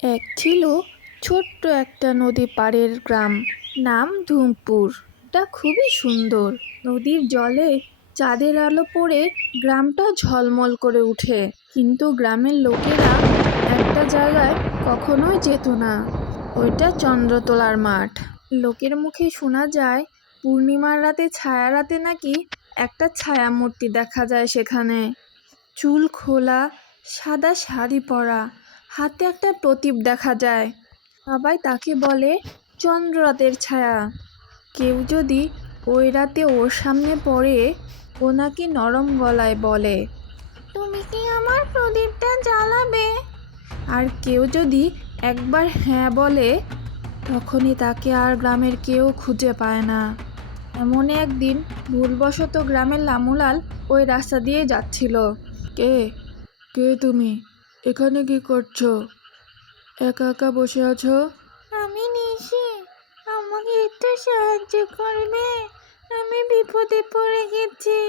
এক ছিল ছোট্ট একটা নদী পাড়ের গ্রাম। নাম ধুমপুর। তা খুবই সুন্দর। নদীর জলে চাঁদের আলো পড়ে গ্রামটা ঝলমল করে ওঠে কিন্তু গ্রামের লোকেরা একটা জায়গায় কখনোই যেত না। ওইটা চন্দ্রতলার মাঠ। লোকের মুখে শোনা যায়, পূর্ণিমার রাতে ছায়া রাতে নাকি একটা ছায়া মূর্তি দেখা যায় সেখানে। চুল খোলা, সাদা শাড়ি পরা হাতে একটা প্রদীপ দেখা যায়। সবাই তাকে বলে চন্দ্ররাতের ছায়া। কেউ যদি ওই রাতে ওর সামনে পড়ে ও নাকি নরম গলায় বলে, তুমি কি আমার প্রদীপটা জ্বালাবে? আর কেউ যদি একবার হ্যাঁ বলে, তখনই তাকে আর গ্রামের কেউ খুঁজে পায় না। এমন একদিন ভুলবশত গ্রামের লামুলাল ওই রাস্তা দিয়ে যাচ্ছিল। কে? কে তুমি? এখানে কি করছ? একা একা বসে আছো? আমি নিশি। আমাকে একটু সাহায্য করবে। আমি বিপদে পড়ে গেছি।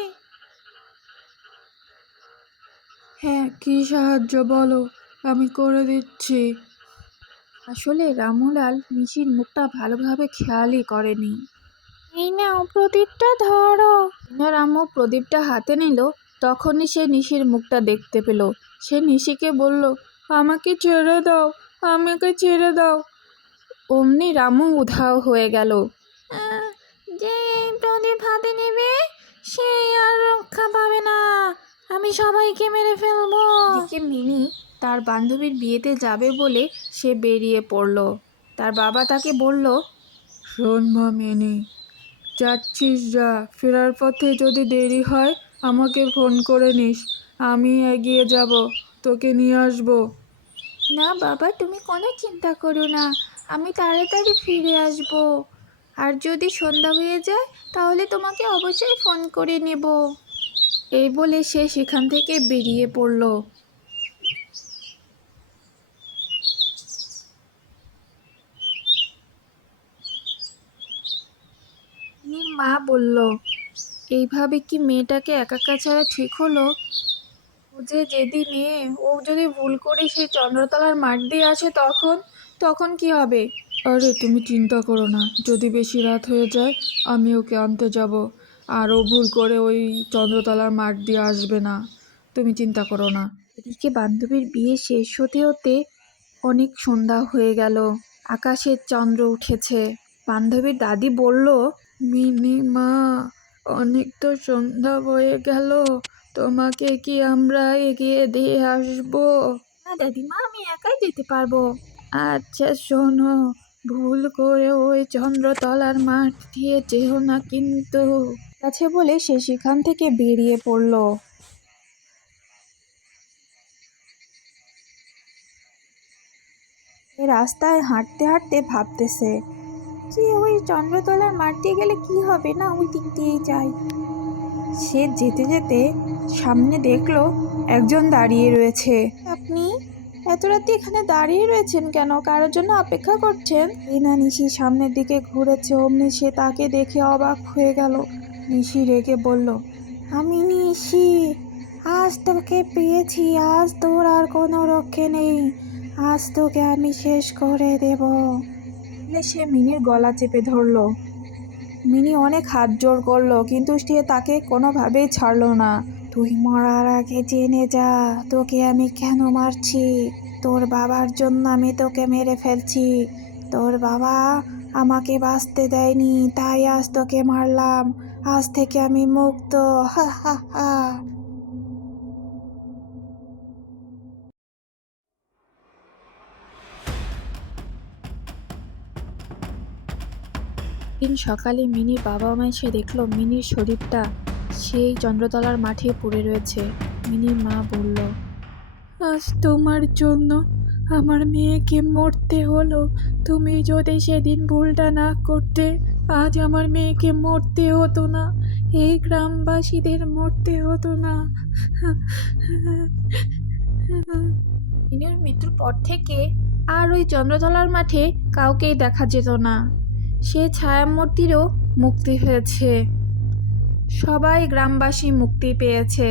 হ্যাঁ কি সাহায্য বলো? আমি করে দিচ্ছি। আসলে রামুলাল নিশির মুখটা ভালোভাবে খেয়ালই করেনি। এই নাও প্রদীপটা ধরো। রামু প্রদীপটা হাতে নিল তখনই সে নিশির মুখটা দেখতে পেল। সে নিশিকে বলল আমাকে ছেড়ে দাও আমাকে ছেড়ে দাও। অমনি রামু উধাও হয়ে গেল। যে প্রদীপ হাতে নেবে সে আর রক্ষা পাবে না। আমি সবাইকে মেরে ফেলব। এদিকে মিনি তার বান্ধবীর বিয়েতে যাবে বলে সে বেরিয়ে পড়ল। তার বাবা তাকে বলল শোন মা মিনি যাচ্ছিস যা ফেরার পথে যদি দেরি হয় আমাকে ফোন করে নিস। আমি এগিয়ে যাব, তোকে নিয়ে আসব। না বাবা, তুমি কোনো চিন্তা করো না। আমি তাড়াতাড়ি ফিরে আসব। আর যদি সন্ধ্যা হয়ে যায়, তাহলে তোমাকে অবশ্যই ফোন করে নেব। এই বলে সে সেখান থেকে বেরিয়ে পড়ল। মা বলল, এইভাবে কি মেয়েটাকে একাকা ছাড়া ঠিক হলো? যে যেদি মেয়ে ও যদি ভুল করে সেই চন্দ্রতলার মাঠ দিয়ে আসে তখন তখন কি হবে? আরে তুমি চিন্তা করো না যদি বেশি রাত হয়ে যায় আমি ওকে আনতে যাব। আর ও ভুল করে ওই চন্দ্রতলার মাঠ দিয়ে আসবে না। তুমি চিন্তা করো না। এদিকে বান্ধবীর বিয়ে শেষ হতে হতে অনেক সন্ধ্যা হয়ে গেল। আকাশে চন্দ্র উঠেছে। বান্ধবীর দাদি বলল মিনি মা অনেক তো সন্ধ্যা হয়ে গেল। তোমাকে কি আমরা এগিয়ে দিয়ে আসব? না দাদিমা আমি একাই যেতে পারব। আচ্ছা শোনো ভুল করে ওই চন্দ্রতলার মাঠ দিয়ে যেও না কিন্তু। কাছে বলে সে সেখান থেকে বেরিয়ে পড়ল। রাস্তায় হাঁটতে হাঁটতে ভাবতেছে যে ওই চন্দ্রতলার মাঠ দিয়ে গেলে কি হবে? না ওই দিক দিয়েই যাই। সে যেতে যেতে সামনে দেখল একজন দাঁড়িয়ে রয়েছে। আপনি এত রাতে এখানে দাঁড়িয়ে রয়েছেন কেন? কারোর জন্য অপেক্ষা করছেন? এই না নিশি সামনের দিকে ঘুরেছে অমনি সে তাকে দেখে অবাক হয়ে গেল। নিশি রেগে বলল আমি নিশি আজ তোকে পেয়েছি আজ তোর আর কোনো রক্ষে নেই। আজ তোকে আমি শেষ করে দেব। সে মিনির গলা চেপে ধরলো। মিনি অনেক হাত জোর করল, কিন্তু সে তাকে কোনোভাবেই ছাড়লো না। তুই মরার আগে জেনে যা, তোকে আমি কেন মারছি? তোর বাবার জন্য আমি তোকে মেরে ফেলছি। তোর বাবা আমাকে বাঁচতে দেয়নি, তাই আজ তোকে মারলাম। আজ থেকে আমি মুক্ত। হা হা হা। দিন সকালে মিনির বাবা মা এসে দেখল মিনির শরীরটা সেই চন্দ্রতলার মাঠে পড়ে রয়েছে। মিনির মা বলল, আজ তোমার জন্য আমার মেয়েকে মরতে হলো। তুমি যদি সেদিন ভুলটা না করতে, আজ আমার মেয়েকে মরতে হতো না। এই গ্রামবাসীদের মরতে হতো না। মিনির মৃত্যুর পর থেকে আর ওই চন্দ্রতলার মাঠে কাউকেই দেখা যেত না। সে ছায়ামূর্তিরও মুক্তি হয়েছে। সবাই গ্রামবাসী মুক্তি পেয়েছে।